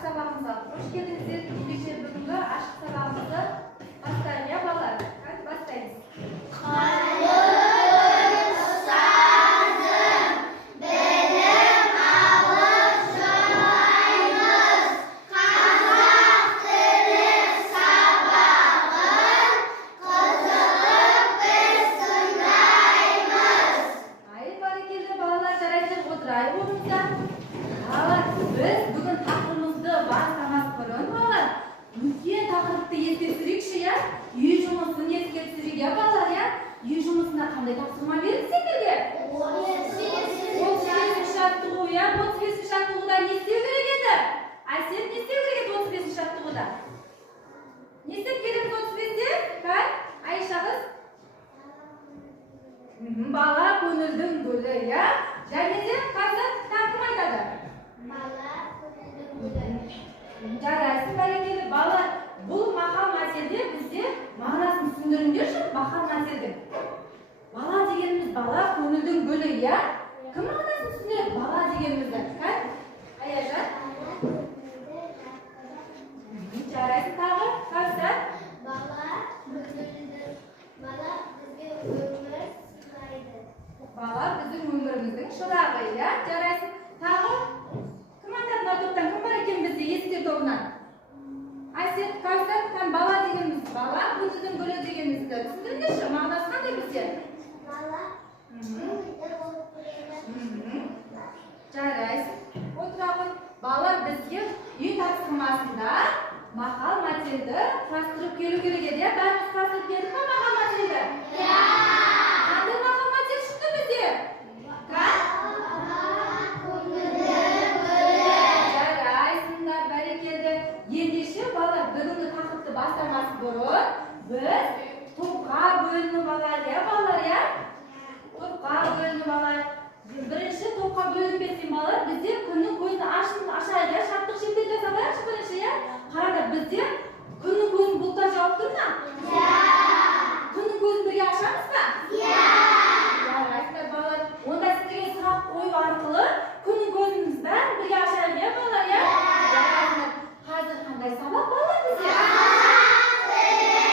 ашық сабағымызға қош келдіңіздер. Ендеше бүгінгі ашық сабағымызды бастайық, я балалар. Hadi бастаймыз. Қандай тапсырма берді сендерге? 35 жаттығу, я 35 жаттығуда не істеу керек еді? Әсет, не істеу керек еді 35 жаттығуда? Не істеп келеміз 35-те? Кәл, Айша қыз? Бала көңілдің гүлі, я? Және де қазір кім айтады? Бала көңілдің гүлі. Жарайсың, бәрекелді. Бала, бұл мақал мәтелде бізде мағынасын түсіндіріңдерші, мақал мәтелдің. Бала дегеніміз бала көңілдің гүлі, я? Кім мағынасын түсіндіреді бала дегенімізді? Кәл? Аяжан? Жарайсың тағы? Кәлсәт? Бала бізге өмір сыйлайды. Бала біздің өміріміздің шырағы, я? Жарайсың тағы? Кім айтады мына топтан? Кім бар екен бізде есіктер тобынан? Әсет, Кәлсәт, бала дегеніміз, бала көңілдің гүлі дегенімізді түсіндіріңдерші, мағынасы қандай бізде? Бала жарайсың. Отыра ғой. Балалар бізге үй тапсырмасында мақал мәтелді құрастырып келу керек еді. Бәріміз құрастырып келдік пе мақал мәтелді? Қандай мақал мәтел шықты бізде? Жарайсыңдар, бәрекелді. Ендеше балалар бүгінгі тақырыпты бастамас бұрын біз топқа бөлініп алайық, я балалар, я? Топқа бөлініп алайық. Бірінші топқа бөлініп кеткен балалар бізде күннің көзін ашайық,